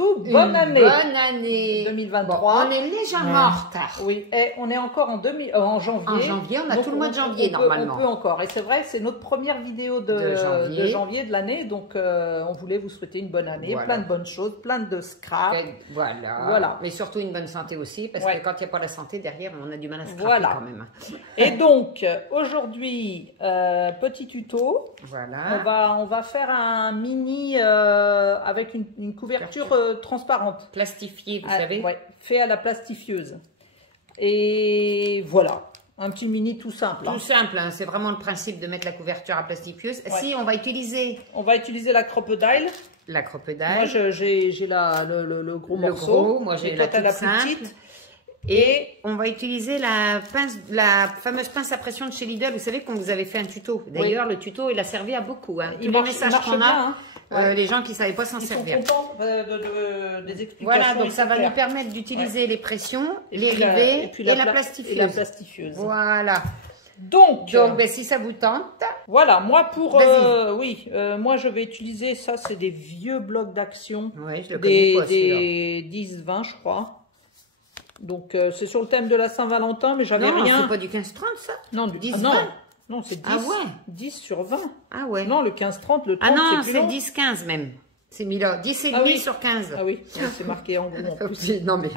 surtout, bonne année. Bonne année 2023. Bon, on est légèrement en retard. Oui, et on est encore en janvier. En janvier, on a tout le mois de janvier normalement. On peut encore. Et c'est vrai, c'est notre première vidéo de janvier de l'année. Donc, on voulait vous souhaiter une bonne année, plein de bonnes choses, plein de scrap. Voilà. Mais surtout une bonne santé aussi, parce que quand il n'y a pas la santé derrière, on a du mal à scraper quand même. Et donc, aujourd'hui, petit tuto. Voilà. On va faire un mini avec une couverture transparente. Plastifiée, vous savez. Ouais, fait à la plastifieuse. Et voilà, un petit mini tout simple. Tout simple, hein. C'est vraiment le principe de mettre la couverture à plastifieuse. Ouais. Si, on va utiliser la crocodile. La crocodile. Moi, j'ai le gros morceau. Moi, j'ai la petite. Et on va utiliser la fameuse pince à pression de chez Lidl. Vous savez qu'on vous avait fait un tuto. D'ailleurs, le tuto, il a servi à beaucoup. Hein. Tous les messages qu'on a, les gens qui ne savaient pas s'en servir. Ils sont contents des explications. Voilà, donc ça va nous permettre d'utiliser les pressions, les rivets et la plastifieuse. Voilà. Donc ben, si ça vous tente. Voilà, moi moi je vais utiliser ça, c'est des vieux blocs d'action. Oui, je le connais pas, des 10-20, je crois. Donc, c'est sur le thème de la Saint-Valentin, mais j'avais rien. Non, c'est pas du 15-30, ça? Non, du 10-20. Non, c'est 10. Ah ouais? 10 sur 20. Ah ouais? Non, le 15-30, le 30, ah non, c'est 10-15 même. C'est mis là. 10 et demi sur 15. Ah oui, c'est marqué en gros. En plus. Non, mais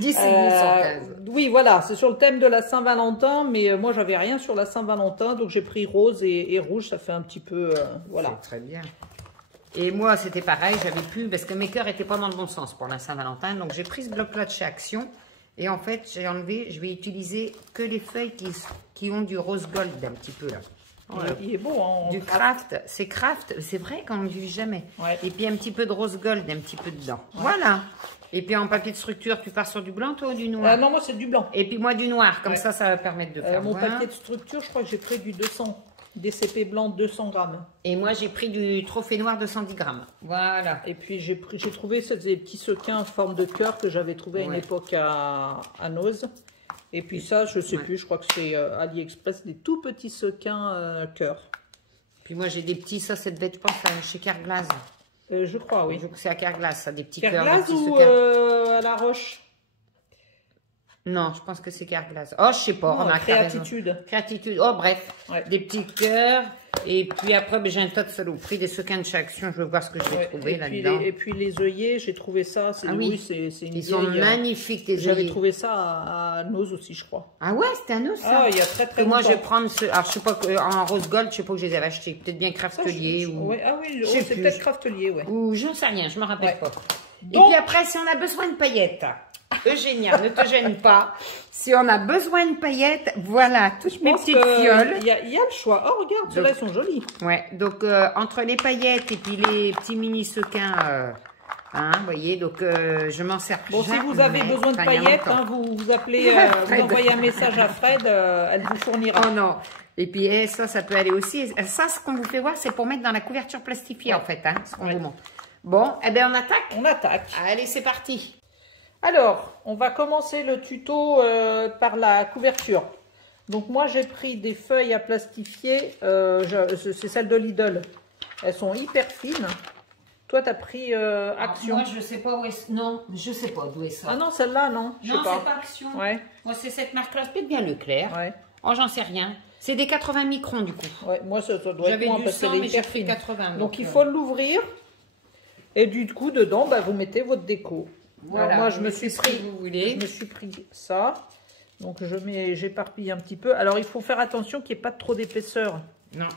10 et demi sur 15. Oui, voilà, c'est sur le thème de la Saint-Valentin, mais moi, j'avais rien sur la Saint-Valentin, donc j'ai pris rose et rouge, ça fait un petit peu, voilà. C'est très bien. Et moi, c'était pareil, j'avais plus, parce que mes cœurs n'étaient pas dans le bon sens pour la Saint-Valentin. Donc, j'ai pris ce bloc-là de chez Action. Et en fait, j'ai enlevé, je vais utiliser que les feuilles qui ont du rose gold un petit peu là. Voilà. Il est beau, hein, du craft. C'est craft, c'est vrai qu'on ne l'utilise jamais. Ouais. Et puis un petit peu de rose gold, un petit peu dedans. Ouais. Voilà. Et puis en papier de structure, tu pars sur du blanc, toi, ou du noir? Non, moi, c'est du blanc. Et puis moi, du noir. Comme ça va permettre de faire mon papier de structure, je crois que j'ai pris du 200. DCP blanc 200 grammes. Et moi j'ai pris du trophée noir 210 grammes. Voilà. Et puis j'ai trouvé ces petits sequins en forme de cœur que j'avais trouvé à une époque à Nose. Et puis ça, je sais plus, je crois que c'est AliExpress, des tout petits sequins cœur. Puis moi j'ai des petits, ça c'est bête, je pense, chez Carglass. Je crois, oui. C'est à Carglass, ça, des petits cœurs. Carglass ou à La Roche? Non, je pense que c'est Carglass. Oh, je sais pas. Non, Créatitude. Créatitude. Oh, bref. Ouais. Des petits cœurs. Et puis après, ben, j'ai un tas de saloperies, des sequins de chez Action. Je veux voir ce que je vais trouver là-dedans. Et puis les œillets, j'ai trouvé ça. Oui, c'est une ils sont magnifiques, les œillets. J'avais trouvé ça à Nose aussi, je crois. Ah ouais, c'était à Nose, ça? Ah, il y a très longtemps. Moi, je vais prendre ce... Alors, je sais pas, en rose gold, je sais pas que je les avais achetés. Peut-être bien Craftelier ou... Ouais. Ah oui, c'est peut-être Craftelier, ouais. Ou j'en sais rien, je me rappelle pas. Donc... Et puis après, si on a besoin de paillettes... Eugénia, ne te gêne pas. Si on a besoin de paillettes, voilà, toutes mes petites fioles. Il y a le choix. Oh, regarde, ceux-là, ils sont jolis. Ouais, donc entre les paillettes et puis les petits mini sequins, hein, vous voyez, donc je m'en sers. Bon, si vous avez besoin de paillettes, hein, vous appelez, vous envoyez un message à Fred, elle vous fournira. Oh non. Et puis ça peut aller aussi. Ça, ce qu'on vous fait voir, c'est pour mettre dans la couverture plastifiée, en fait, hein, ce qu'on vous montre. Bon, eh bien, on attaque. On attaque. Allez, c'est parti. Alors, on va commencer le tuto par la couverture. Donc moi, j'ai pris des feuilles à plastifier. C'est celles de Lidl. Elles sont hyper fines. Toi, tu as pris Action. Moi, je sais pas où est... Non, je sais pas d'où est ça. Ah non, celle-là, non. Non, c'est pas Action. Ouais. Moi, c'est cette marque-là. C'est peut-être bien Leclerc. Ouais. Oh, j'en sais rien. C'est des 80 microns, du coup. Ouais, moi, ça doit être moins parce qu'elle est hyper fine. 80. Donc, il faut l'ouvrir. Et du coup, dedans, bah, vous mettez votre déco. Voilà, alors moi je me suis pris ça, donc j'éparpille un petit peu. Alors il faut faire attention qu'il n'y ait pas trop d'épaisseur. Non.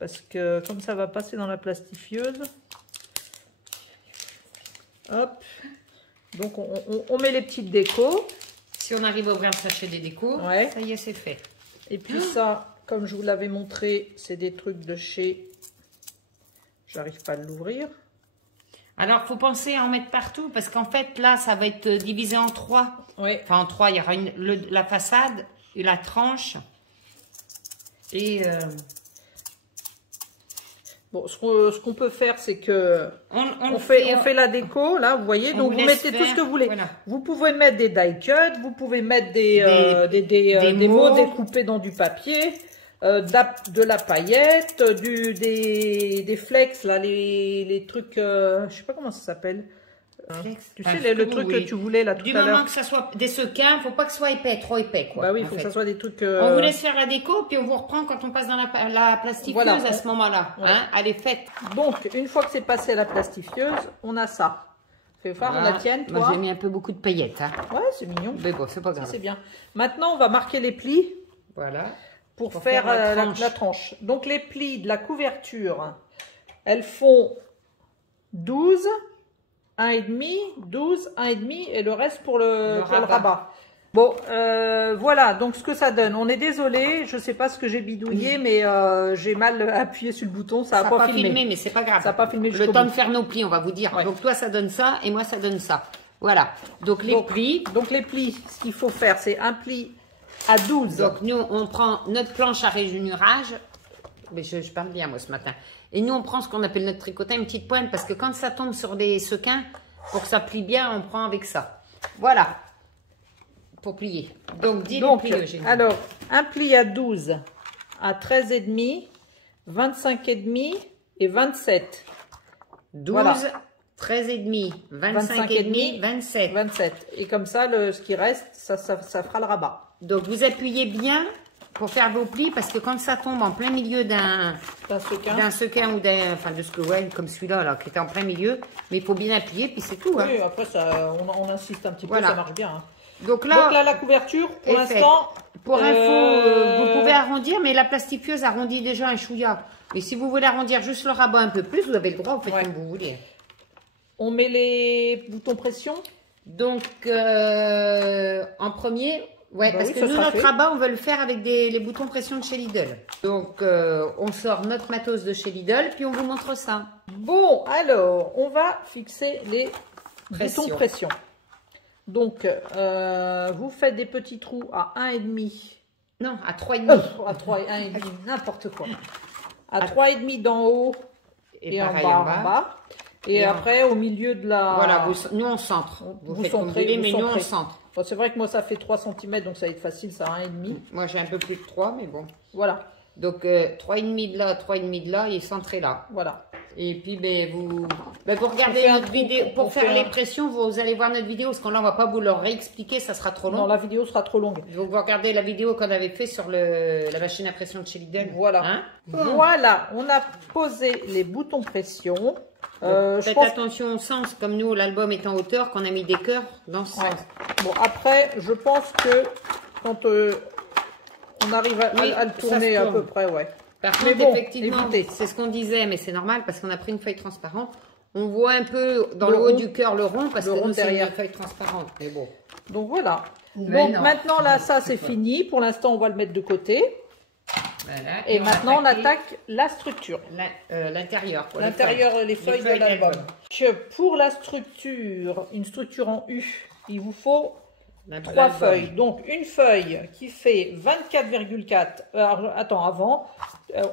Parce que comme ça va passer dans la plastifieuse. Hop. Donc on met les petites décos. Si on arrive à ouvrir le sachet des décos, ça y est, c'est fait. Et puis ça, comme je vous l'avais montré, c'est des trucs de chez... J'arrive pas à l'ouvrir. Alors, il faut penser à en mettre partout parce qu'en fait, là, ça va être divisé en 3. Oui. Enfin, en 3, il y aura la façade et la tranche. Et... Bon, ce qu'on peut faire, c'est que on fait la déco, là, vous voyez. Donc, vous mettez tout ce que vous voulez. Voilà. Vous pouvez mettre des die cuts, vous pouvez mettre des mots découpés dans du papier. De la paillette, des flex, là, les trucs, je sais pas comment ça s'appelle, Tu sais, le truc que tu voulais là tout à l'heure. Du moment que ça soit des sequins, faut pas que ce soit épais, trop épais, quoi. Bah oui, il faut que ça soit des trucs... On vous laisse faire la déco, puis on vous reprend quand on passe dans la plastifieuse à ce moment-là. Ouais. Hein, allez, faites. Donc, une fois que c'est passé à la plastifieuse, on a ça. Fais voir, on la tienne, toi. Moi, j'ai mis un peu beaucoup de paillettes. Hein. Ouais, c'est mignon. Mais bon, c'est pas grave. C'est bien. Maintenant, on va marquer les plis. Voilà. Pour faire la tranche. Donc, les plis de la couverture, elles font 12, 1,5, 12, 1,5 et le reste pour le rabat. Bon, voilà, donc ce que ça donne. On est désolé, je sais pas ce que j'ai bidouillé, mais j'ai mal appuyé sur le bouton, ça n'a pas filmé. Mais c'est pas grave. Ça n'a pas filmé le temps de faire nos plis, on va vous dire. Ouais. Donc toi, ça donne ça et moi, ça donne ça. Voilà. Donc les plis. Donc les plis, ce qu'il faut faire, c'est un pli à 12. Donc nous, on prend notre planche à rajeunirage. Mais je parle bien, moi, ce matin. Et nous, on prend ce qu'on appelle notre tricotin, une petite pointe, parce que quand ça tombe sur des sequins, pour que ça plie bien, on prend avec ça. Voilà. Pour plier. Donc, dis le pli, Eugénie. Alors, un pli à 12, à 13,5, 25,5 et 27. 12, voilà. 13,5, 25,5, 27. 27. Et comme ça, ce qui reste, ça fera le rabat. Donc, vous appuyez bien pour faire vos plis, parce que quand ça tombe en plein milieu d'un sequin ou enfin de ce que, ouais, comme celui-là, là, qui était en plein milieu, mais il faut bien appuyer, puis c'est tout. Oui, hein. après, on insiste un petit peu, ça marche bien. Hein. Donc là, la couverture, pour l'instant... Pour info, vous pouvez arrondir, mais la plastifieuse arrondit déjà un chouïa. Et si vous voulez arrondir juste le rabat un peu plus, vous avez le droit, vous faites comme vous voulez. On met les boutons pression. Donc, en premier... Ouais, parce que nous, notre rabat, on veut le faire avec les boutons pression de chez Lidl. Donc, on sort notre matos de chez Lidl, puis on vous montre ça. Bon, alors, on va fixer les boutons pression. Donc, vous faites des petits trous à 1,5. Non, à 3,5. À 1,5, n'importe quoi. À 3,5 d'en haut et en bas. Et après, au milieu de la... Voilà, nous, on centre. Vous faites centrer, mais nous, on centre. Bon, c'est vrai que moi, ça fait 3 cm, donc ça va être facile, ça à 1,5. Moi, j'ai un peu plus de 3, mais bon. Voilà. Donc, 3,5 de là, 3,5 de là, et centré là. Voilà. Et puis, vous regardez notre vidéo. Pour faire les pressions, vous allez voir notre vidéo, parce qu'on là, on va pas vous le réexpliquer, ça sera trop long. Non, la vidéo sera trop longue. Donc, vous regardez la vidéo qu'on avait fait sur la machine à pression de chez Lidl. Voilà. Hein, voilà, on a posé les boutons pression. Faites attention au sens, comme nous, l'album est en hauteur, qu'on a mis des cœurs dans ce sens. Bon, après, je pense que quand on arrive à le tourner à peu près, ouais. Par contre, effectivement, c'est ce qu'on disait, mais c'est normal parce qu'on a pris une feuille transparente. On voit un peu dans le haut du cœur le rond parce que nous, c'est une feuille transparente. Mais bon. Donc voilà. Donc maintenant, là, ça, c'est fini. Pour l'instant, on va le mettre de côté. Voilà. Et maintenant, on attaque la structure. L'intérieur. L'intérieur, les feuilles de l'album. Pour la structure, une structure en U, il vous faut 3 feuilles. Donc, une feuille qui fait 24,4. Attends, avant,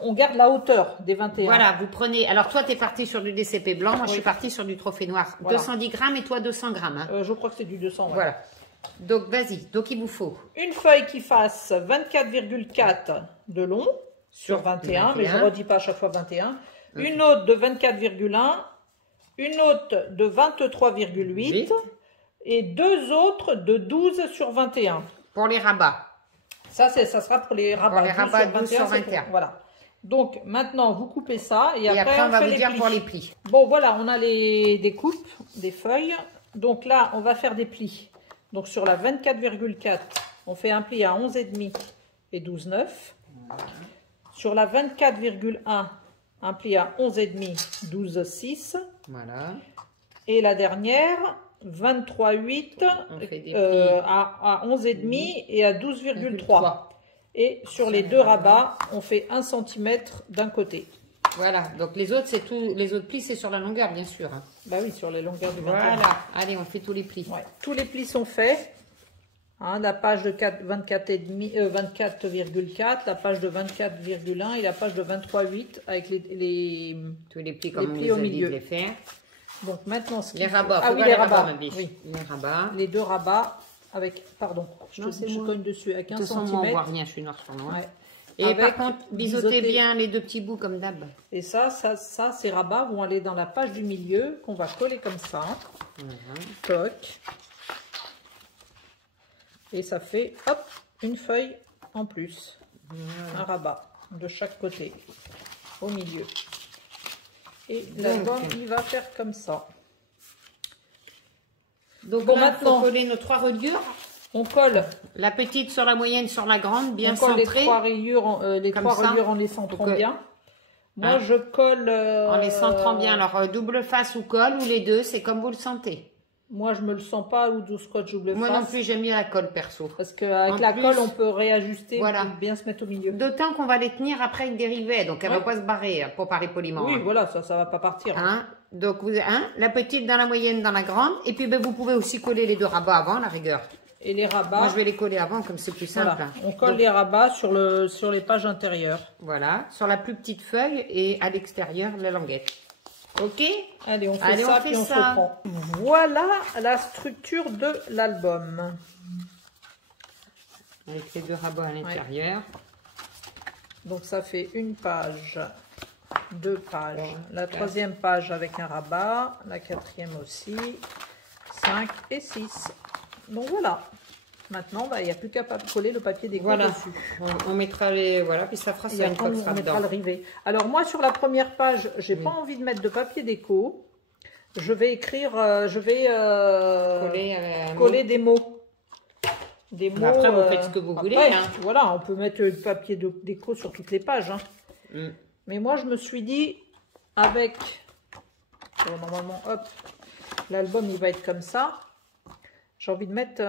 on garde la hauteur des 21. Voilà, vous prenez... Alors, toi, tu es parti sur du DCP blanc. Moi, je suis partie sur du trophée noir. Voilà. 210 grammes et toi, 200 grammes. Hein. Je crois que c'est du 200. Ouais. Voilà. Donc, vas-y. Donc, il vous faut... Une feuille qui fasse 24,4 de long sur 21, mais je ne redis pas à chaque fois 21. Okay. Une autre de 24,1. Une autre de 23,8. Et 2 autres de 12 sur 21. Pour les rabats. Ça sera pour les rabats. Pour les rabats 12 sur 21. Voilà. Donc, maintenant, vous coupez ça. Et après, on va vous dire pour les plis. Bon, voilà, on a les découpes, des feuilles. Donc là, on va faire des plis. Donc, sur la 24,4, on fait un pli à 11,5 et 12,9. Sur la 24,1, un pli à 11,5, 12,6. Voilà. Et la dernière... 23,8 à 11,5 et à 12,3. Et sur les deux rabats, on fait 1 cm d'un côté. Voilà, donc les autres, c'est tout. Les autres plis, c'est sur la longueur, bien sûr. Hein. Bah oui, sur les longueurs du 21. Voilà, allez, on fait tous les plis. Ouais. Tous les plis sont faits. Hein, la page de 24,4, la page de 24,1 et la page de 23,8 avec tous les plis comme on les a dit de les faire. Donc maintenant, les rabats. Ah oui, les rabats. Oui. Les rabats. Les deux rabats avec, pardon, je cogne dessus avec 1 cm. On voit rien, je suis noire sur noir. Ouais. Et par contre, biseautez bien les deux petits bouts comme d'hab. Et ça, ces rabats vont aller dans la page du milieu qu'on va coller comme ça. Toc. Et ça fait, hop, une feuille en plus. Un rabat de chaque côté, au milieu. Et l'album, il va faire comme ça. Donc bon, maintenant, on va coller nos 3 reliures. On colle la petite sur la moyenne, sur la grande, bien centrée. centrée. Les 3 rayures en les centrant bien. Moi, je colle... en les centrant bien. Alors, double face ou colle, ou les deux, c'est comme vous le sentez. Moi, je me le sens pas ou du scotch double face. Moi non plus, j'aime bien la colle, perso. Parce qu'avec la colle, on peut réajuster pour bien se mettre au milieu. D'autant qu'on va les tenir après avec des rivets, donc elle ne va pas se barrer, pour parler poliment. Oui, voilà, ça va pas partir. Donc, la petite dans la moyenne, dans la grande. Et puis, vous pouvez aussi coller les deux rabats avant, la rigueur. Et les rabats. Moi, je vais les coller avant, comme c'est plus simple. Voilà. On colle les rabats sur les pages intérieures. Voilà, sur la plus petite feuille et à l'extérieur, la languette. Ok? Allez, on fait ça, puis on se reprend. Voilà la structure de l'album. Avec les deux rabats à l'intérieur. Donc, ça fait une page, 2 pages. La 3e page avec un rabat. La 4e aussi. 5 et 6. Donc voilà, maintenant il n'y a plus qu'à coller le papier déco dessus. On mettra les... Voilà, puis ça fera ça une fois que ça sera dedans. On mettra le rivet. Alors moi sur la première page, j'ai pas envie de mettre de papier déco. Je vais écrire, coller des mots. Des mots. Après vous faites ce que vous voulez. Voilà, on peut mettre le papier déco sur toutes les pages. Mais moi je me suis dit, avec... normalement, hop, l'album il va être comme ça. J'ai envie de mettre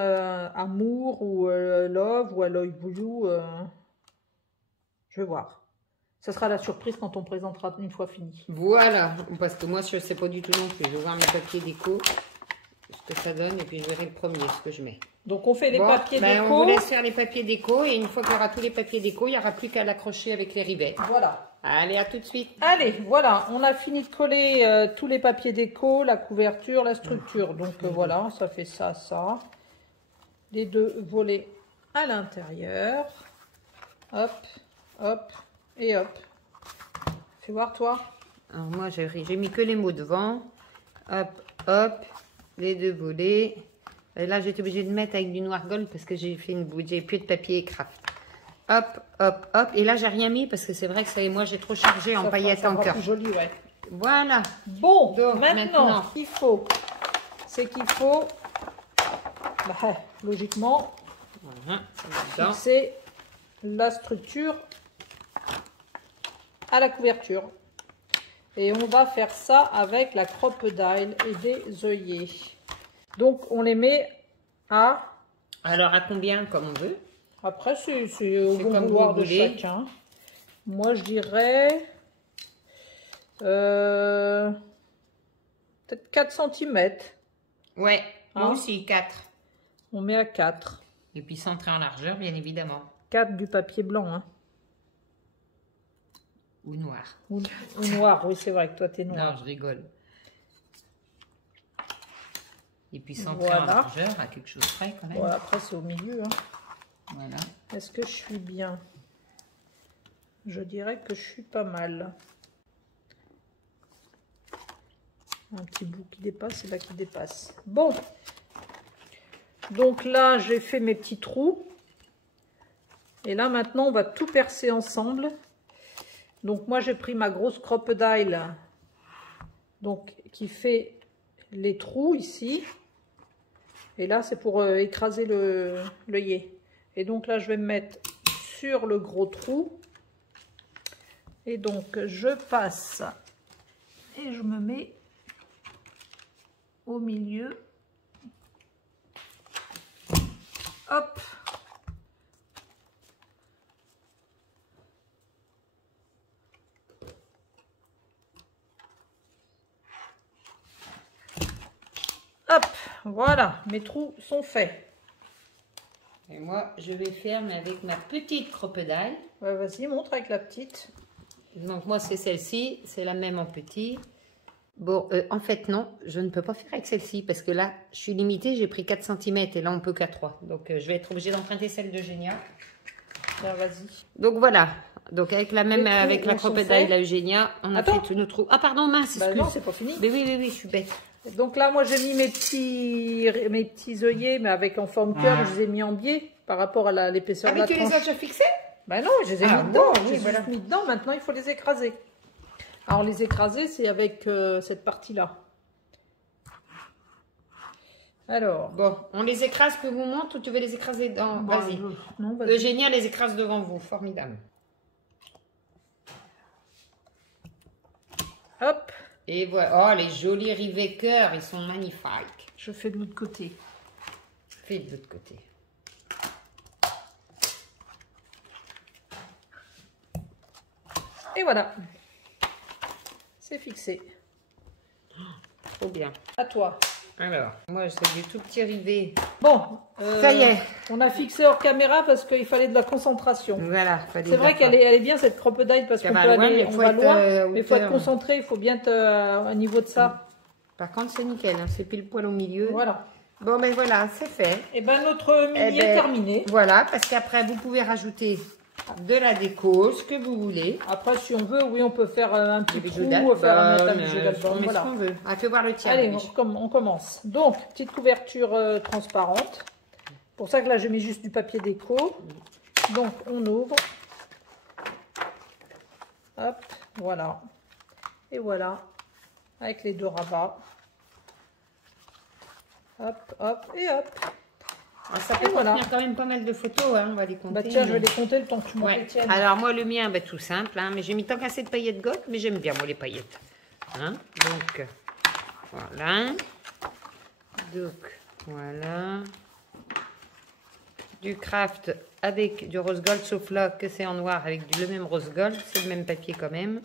amour ou love ou I love you. Je vais voir. Ça sera la surprise quand on présentera une fois fini. Voilà, parce que moi je ne sais pas du tout non plus. Je vais voir mes papiers déco, ce que ça donne, et puis je verrai le premier, ce que je mets. Donc on fait les papiers déco. On vous laisse faire les papiers déco, et une fois qu'il y aura tous les papiers déco, il n'y aura plus qu'à l'accrocher avec les rivets. Voilà. Allez, à tout de suite. Allez, voilà, on a fini de coller tous les papiers déco, la couverture, la structure. Donc voilà, ça fait ça, ça. Les deux volets à l'intérieur. Hop, hop et hop. Fais voir toi. Alors moi, j'ai mis que les mots devant. Hop, hop, les deux volets. Et là, j'étais obligée de mettre avec du noir gold parce que j'ai fait j'ai plus de papier craft. Hop, hop, hop. Et là, j'ai rien mis parce que c'est vrai que ça, moi, j'ai trop chargé en paillettes encore. Plus joli, ouais. Voilà. Bon, donc, maintenant, ce qu'il faut, c'est qu'il faut, logiquement, fixer la structure à la couverture. Et on va faire ça avec la crocodile et des œillets. Donc, on les met à... Alors, à combien, comme on veut? Après, c'est au bon vouloir de chacun. Moi, je dirais peut-être 4 cm. Ouais, moi aussi 4. On met à 4. Et puis centré en largeur, bien évidemment. 4 du papier blanc. Hein. Ou noir. Ou noir, oui, c'est vrai que toi, tu es noir. Non, je rigole. Et puis centré en largeur, à quelque chose près quand même. Voilà, après, c'est au milieu. Hein. Voilà. Est-ce que je suis bien? Je dirais que je suis pas mal. Un petit bout qui dépasse et là qui dépasse. Bon. Donc là, j'ai fait mes petits trous. Et là, maintenant, on va tout percer ensemble. Donc moi, j'ai pris ma grosse crocodile. Donc, qui fait les trous ici. Et là, c'est pour écraser l'œillet. Et donc là, je vais me mettre sur le gros trou. Et donc, je passe et je me mets au milieu. Hop. Hop, voilà, mes trous sont faits. Et moi, je vais faire, mais avec ma petite crocodile. Ouais, vas-y, montre avec la petite. Donc, moi, c'est celle-ci. C'est la même en petit. Bon, en fait, non. Je ne peux pas faire avec celle-ci parce que là, je suis limitée. J'ai pris 4 cm et là, on peut qu'à 3. Donc, je vais être obligée d'emprunter celle de Génia. Tiens, vas-y. Donc voilà. Donc avec la même, avec la crocodile, la Eugénia, on a fait tous nos trous. Ah pardon, mince, excuse. Non, c'est pas fini. Mais oui, je suis bête. Donc là, moi, j'ai mis mes petits œillets, mais en forme cœur, je les ai mis en biais par rapport à l'épaisseur de la tranche. Ah, mais tu les as déjà fixés? Ben non, je les ai mis dedans. Oui, voilà. Mis dedans. Maintenant, il faut les écraser. Alors, les écraser, c'est avec cette partie-là. Alors. Bon, on les écrase, que vous montre, ou tu veux les écraser dans... Vas-y. Vas Eugénia les écrase devant vous. Formidable. Hop. Et voilà. Oh, les jolis rivets cœur, ils sont magnifiques. Je fais de l'autre côté. Fais de l'autre côté. Et voilà. C'est fixé. Trop bien. À toi. Alors, moi, c'est du tout petit rivet. Bon, ça y est. On a fixé hors caméra parce qu'il fallait de la concentration. Voilà. C'est vrai qu'elle est bien cette crocodile parce qu'on peut aller, on va loin, mais il faut être concentré, il faut bien être au niveau de ça. Par contre, c'est nickel, hein, c'est pile poil au milieu. Voilà. Bon, ben voilà, c'est fait. Et ben notre mini est terminé. Voilà, parce qu'après, vous pouvez rajouter de la déco, ce que vous voulez. Après, si on veut, oui, on peut faire un petit trou, faire un jeu d'album. Voilà. Ce qu'on veut. On peut voir le tien. Allez, on commence. Donc, petite couverture transparente. Pour ça que là, je mets juste du papier déco. Donc, on ouvre. Hop, voilà. Et voilà. Avec les deux rabats. Hop, hop, et hop. Alors, ça peut contenir quand même pas mal de photos, hein, on va les compter. Bah tiens, je vais les compter le temps que tu montes les tiennes. Alors moi, le mien, tout simple, hein, mais j'ai mis tant qu'assez de paillettes goth, mais j'aime bien moi les paillettes. Hein, donc, voilà. Donc, voilà. Du craft avec du rose gold, sauf là que c'est en noir avec le même rose gold, c'est le même papier quand même.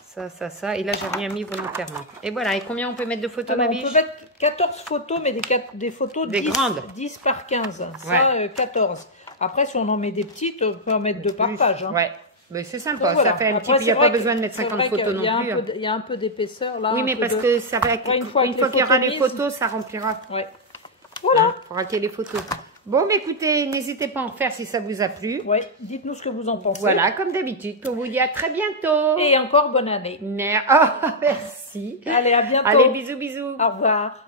Ça. Et là, j'ai rien mis volontairement. Et voilà. Et combien on peut mettre de photos, ma biche? On peut mettre 14 photos, mais des photos des grandes. 10 par 15. Ça, 14. Après, si on en met des petites, on peut en mettre 2 par page. Hein. Ouais. Mais c'est sympa. Donc, ça fait un petit peu. Il n'y a pas besoin de mettre 50 photos non plus. Il y a un peu d'épaisseur là. Oui, mais parce que ça va être. Une fois qu'il y aura les photos, ça remplira. Ouais. Voilà. Il faudra qu'il y ait les photos. Bon, mais écoutez, n'hésitez pas à en faire si ça vous a plu. Oui, dites-nous ce que vous en pensez. Voilà, comme d'habitude, on vous dit à très bientôt. Et encore bonne année. Merci. Allez, à bientôt. Allez, bisous, bisous. Au revoir.